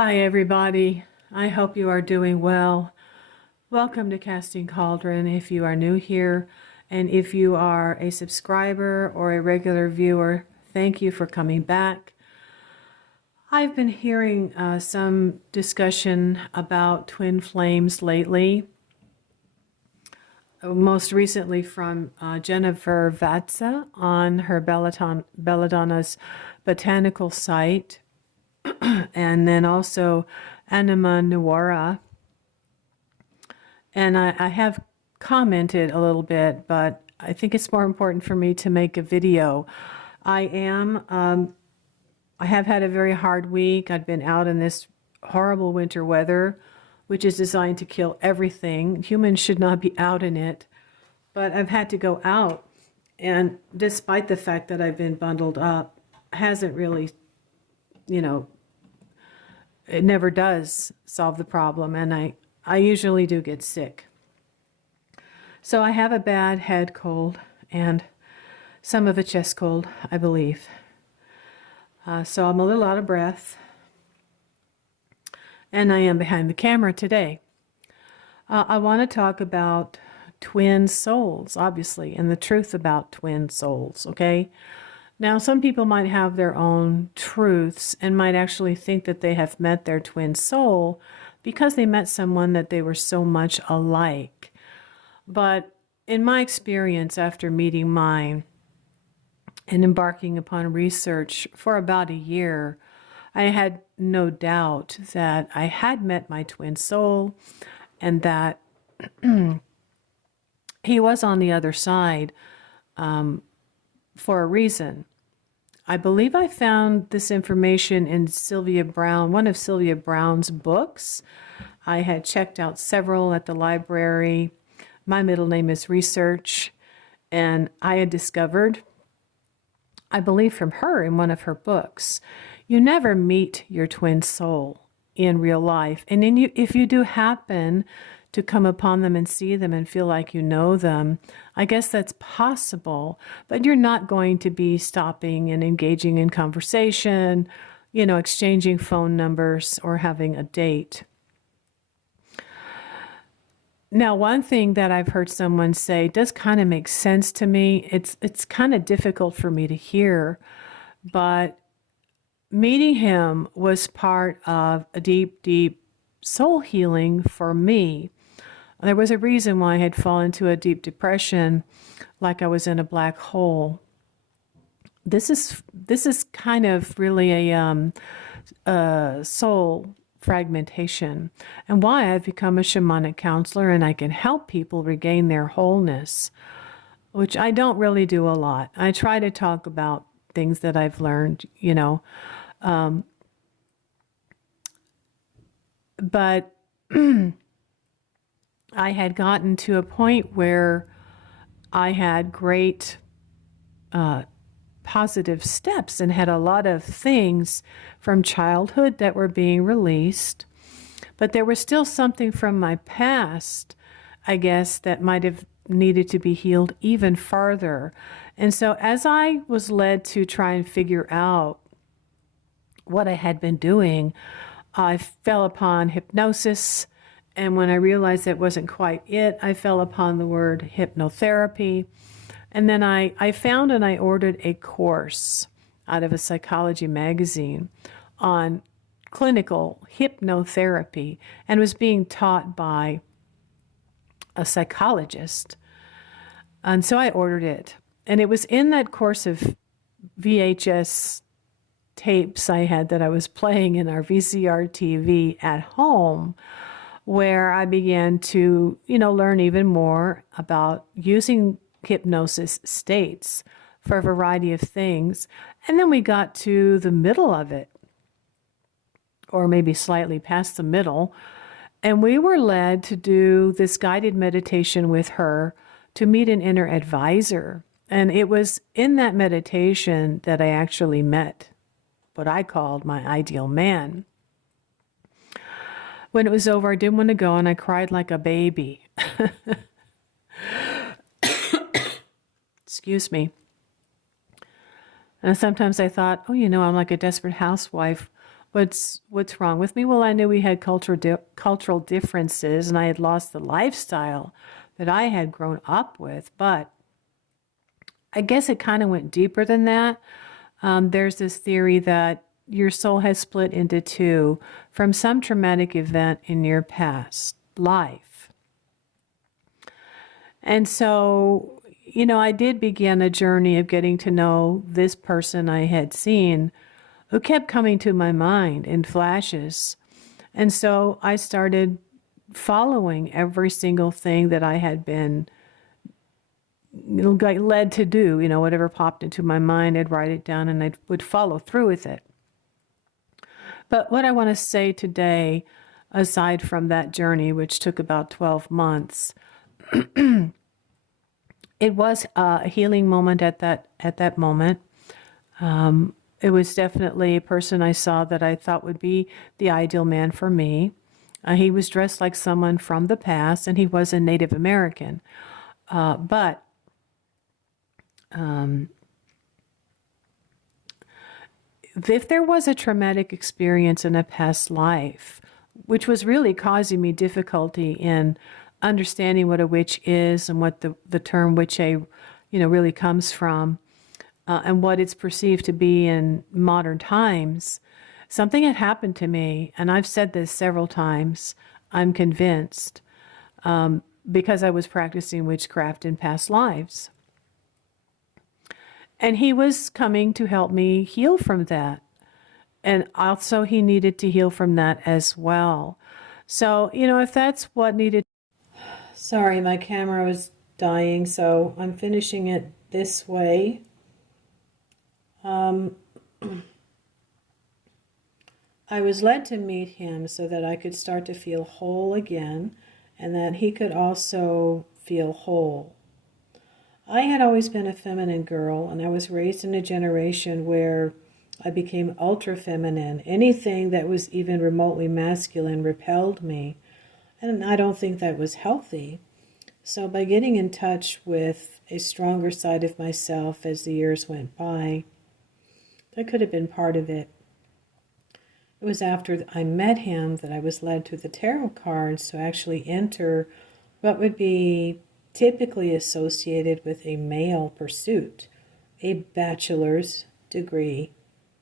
Hi, everybody. I hope you are doing well. Welcome to Casting Cauldron if you are new here, and if you are a subscriber or a regular viewer, thank you for coming back. I've been hearing some discussion about twin flames lately, most recently from Jennifer Vatsa on her Belladonna's botanical site, and then also Anima Nuara. And I have commented a little bit, but I think it's more important for me to make a video. I have had a very hard week. I've been out in this horrible winter weather, which is designed to kill everything. Humans should not be out in it, but I've had to go out. And despite the fact that I've been bundled up, hasn't really, it never does solve the problem. And I usually do get sick. So I have a bad head cold and some of a chest cold, I believe. So I'm a little out of breath. And I am behind the camera today. I want to talk about twin souls, obviously, and the truth about twin souls, okay? Now, some people might have their own truths and might actually think that they have met their twin soul because they met someone that they were so much alike. But in my experience, after meeting mine and embarking upon research for about a year, I had no doubt that I had met my twin soul and that he was on the other side for a reason. I believe I found this information in Sylvia Browne, one of Sylvia Browne's books. I had checked out several at the library. My middle name is Research, and I had discovered, I believe from her in one of her books, you never meet your twin soul in real life. And then if you do happen to come upon them and see them and feel like you know them, I guess that's possible, but you're not going to be stopping and engaging in conversation, exchanging phone numbers or having a date. Now, one thing that I've heard someone say does kind of make sense to me. It's kind of difficult for me to hear, but meeting him was part of a deep, deep soul healing for me. There was a reason why I had fallen into a deep depression, like I was in a black hole. This is kind of really a soul fragmentation, and why I've become a shamanic counselor, and I can help people regain their wholeness, which I don't really do a lot. I try to talk about things that I've learned, but I had gotten to a point where I had great positive steps and had a lot of things from childhood that were being released, but there was still something from my past, I guess, that might have needed to be healed even farther. And so as I was led to try and figure out what I had been doing, I fell upon hypnosis. And when I realized that wasn't quite it, I fell upon the word hypnotherapy. And then I found and I ordered a course out of a psychology magazine on clinical hypnotherapy, and was being taught by a psychologist. And so I ordered it. And it was in that course of VHS tapes I had that I was playing in our VCR TV at home, where I began to, learn even more about using hypnosis states for a variety of things. And then we got to the middle of it, or maybe slightly past the middle, and we were led to do this guided meditation with her to meet an inner advisor. And it was in that meditation that I actually met what I called my ideal man. When it was over, I didn't want to go, and I cried like a baby. Excuse me. And sometimes I thought, I'm like a desperate housewife what's wrong with me? Well, I knew we had cultural differences, and I had lost the lifestyle that I had grown up with. But I guess it kind of went deeper than that. There's this theory that your soul has split into two from some traumatic event in your past life. And so, I did begin a journey of getting to know this person I had seen who kept coming to my mind in flashes. And so I started following every single thing that I had been led to do, whatever popped into my mind, I'd write it down and I would follow through with it. But what I want to say today, aside from that journey, which took about 12 months, it was a healing moment at that moment. It was definitely a person I saw that I thought would be the ideal man for me. He was dressed like someone from the past, and he was a Native American. But if there was a traumatic experience in a past life, which was really causing me difficulty in understanding what a witch is and what the term witche, really comes from, and what it's perceived to be in modern times, something had happened to me, and I've said this several times, I'm convinced, because I was practicing witchcraft in past lives. And he was coming to help me heal from that. And also he needed to heal from that as well. So, if that's what needed... Sorry, my camera was dying, so I'm finishing it this way. I was led to meet him so that I could start to feel whole again, and that he could also feel whole. I had always been a feminine girl, and I was raised in a generation where I became ultra feminine. Anything that was even remotely masculine repelled me, and I don't think that was healthy. So by getting in touch with a stronger side of myself as the years went by, that could have been part of it. It was after I met him that I was led to the tarot cards to actually enter what would be typically associated with a male pursuit, a bachelor's degree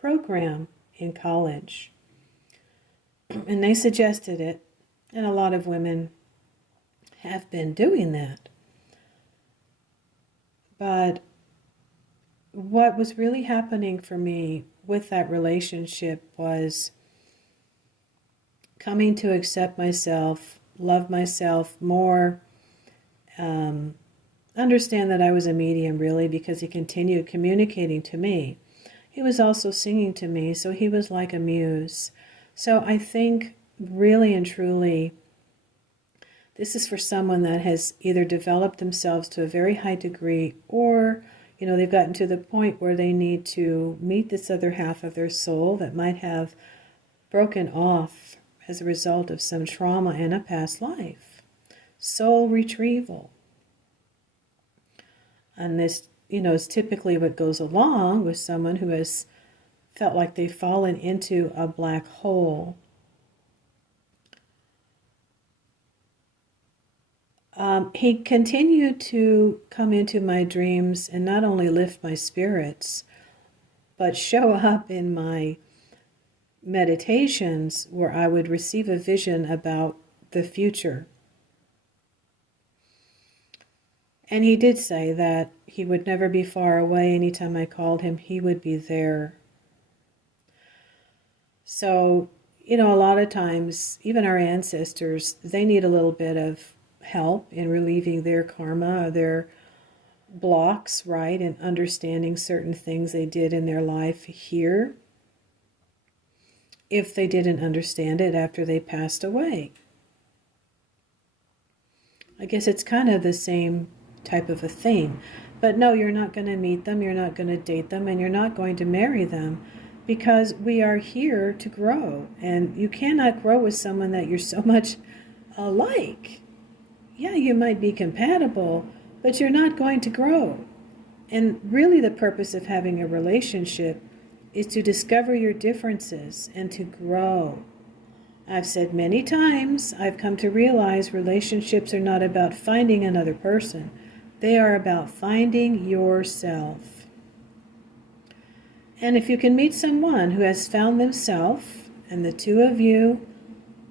program in college. And they suggested it, and a lot of women have been doing that. But what was really happening for me with that relationship was coming to accept myself, love myself more, understand that I was a medium really, because he continued communicating to me. He was also singing to me, so he was like a muse. So I think really and truly this is for someone that has either developed themselves to a very high degree, or they've gotten to the point where they need to meet this other half of their soul that might have broken off as a result of some trauma in a past life. Soul retrieval. And this, is typically what goes along with someone who has felt like they've fallen into a black hole. He continued to come into my dreams and not only lift my spirits, but show up in my meditations where I would receive a vision about the future. And he did say that he would never be far away. Anytime I called him, he would be there. So, a lot of times, even our ancestors, they need a little bit of help in relieving their karma or their blocks, right? And understanding certain things they did in their life here, if they didn't understand it after they passed away. I guess it's kind of the same type of a thing. But no, you're not going to meet them, you're not going to date them, and you're not going to marry them, because we are here to grow. And you cannot grow with someone that you're so much alike. Yeah, you might be compatible, but you're not going to grow. And really the purpose of having a relationship is to discover your differences and to grow. I've said many times, I've come to realize relationships are not about finding another person. They are about finding yourself. And if you can meet someone who has found themselves, and the two of you,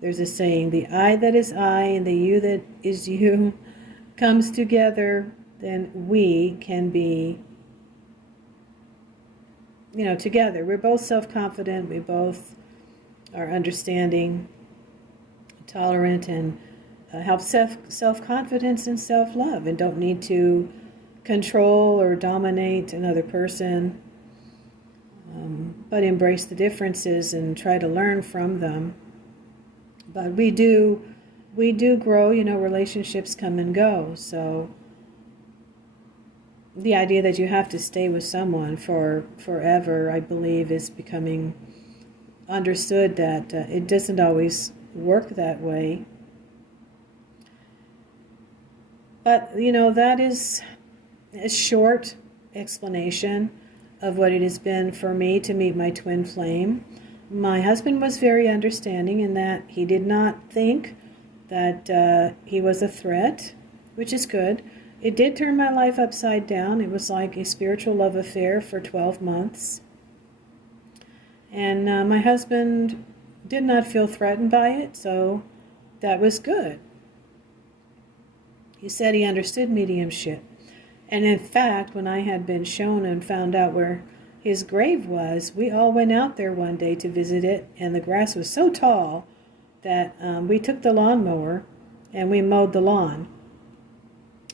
there's a saying, the I that is I and the you that is you comes together, then we can be, together. We're both self-confident. We both are understanding, tolerant, and have self-confidence and self-love, and don't need to control or dominate another person, but embrace the differences and try to learn from them. But we do grow. Relationships come and go. So the idea that you have to stay with someone for forever, I believe, is becoming understood, that it doesn't always work that way. But, that is a short explanation of what it has been for me to meet my twin flame. My husband was very understanding in that he did not think that he was a threat, which is good. It did turn my life upside down. It was like a spiritual love affair for 12 months. And my husband did not feel threatened by it, so that was good. He said he understood mediumship. And in fact, when I had been shown and found out where his grave was, we all went out there one day to visit it, and the grass was so tall that we took the lawnmower and we mowed the lawn.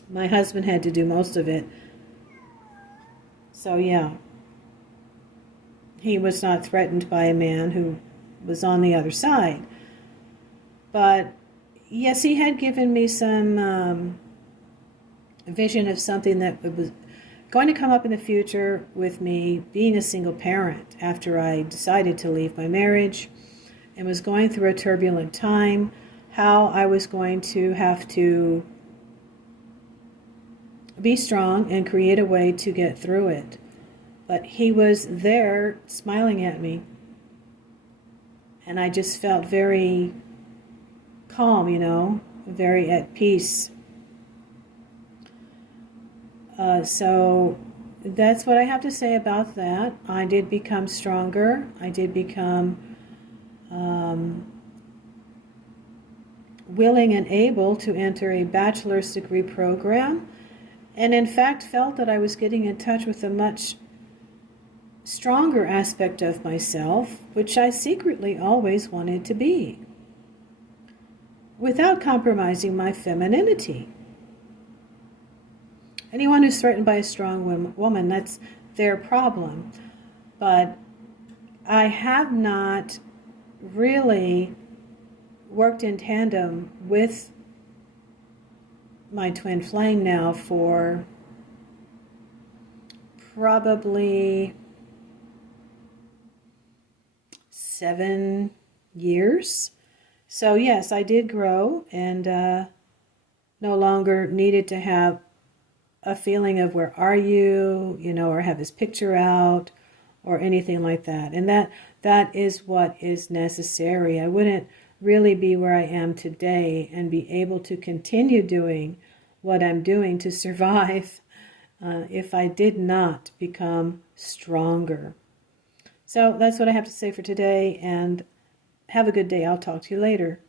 My husband had to do most of it. So yeah, he was not threatened by a man who was on the other side. But yes, he had given me some vision of something that was going to come up in the future with me being a single parent after I decided to leave my marriage and was going through a turbulent time, how I was going to have to be strong and create a way to get through it. But he was there smiling at me, and I just felt very calm, very at peace. So that's what I have to say about that. I did become stronger. I did become willing and able to enter a bachelor's degree program, and in fact felt that I was getting in touch with a much stronger aspect of myself, which I secretly always wanted to be, without compromising my femininity. Anyone who's threatened by a strong woman, that's their problem. But I have not really worked in tandem with my twin flame now for probably 7 years. So yes, I did grow and no longer needed to have a feeling of where are you, or have his picture out or anything like that. And that is what is necessary. I wouldn't really be where I am today and be able to continue doing what I'm doing to survive if I did not become stronger. So that's what I have to say for today, and have a good day. I'll talk to you later.